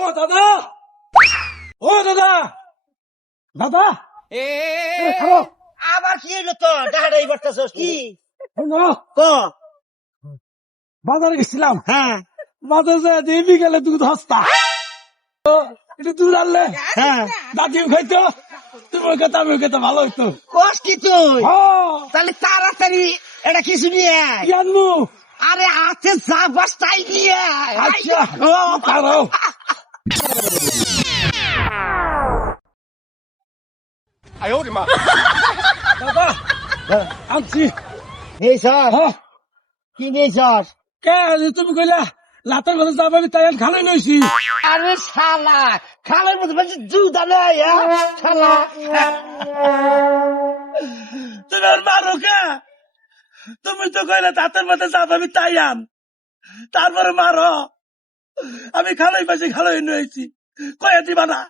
ও দাদা, ও দাদা, দাদা, খাও। আবার কি হইলো তো ডাহাডাই করতেছস কি শোনো, ক বাজারে গেছিলাম, হ্যাঁ বাজারে যায় দিয়ে বিকেলে দুধ হস্তা, একটু দুধ আনলে হ্যাঁ দাদিও খাইতো, তুমি খেতে আমিও খেতে, ভালো হইতো। কস কি তুই হ্যাঁ, তাহলে তাড়াতাড়ি এটা কিছু নিয়ে আয়। কি আনবো? আরে হাতে যা বাস তাই নিয়ে আয়। আচ্ছা, ও, খাও। দাদা, আনছি। এই সর হ্যাঁ, কি নিয়েছস কে তুমি কইলা লাতের কথা যাবে, তাই আমি খালাই নইছি। আরে শালা খালের মধ্যে বলছি জুদা নাই শালা তুমি আর মারো কে? তুমি তো কইলে দাঁতের মধ্যে যাবে, আমি তাই আন, তারপরে মারো। আমি খালাই পাইছি, খালাই নইছি, কয়ে দিবা না।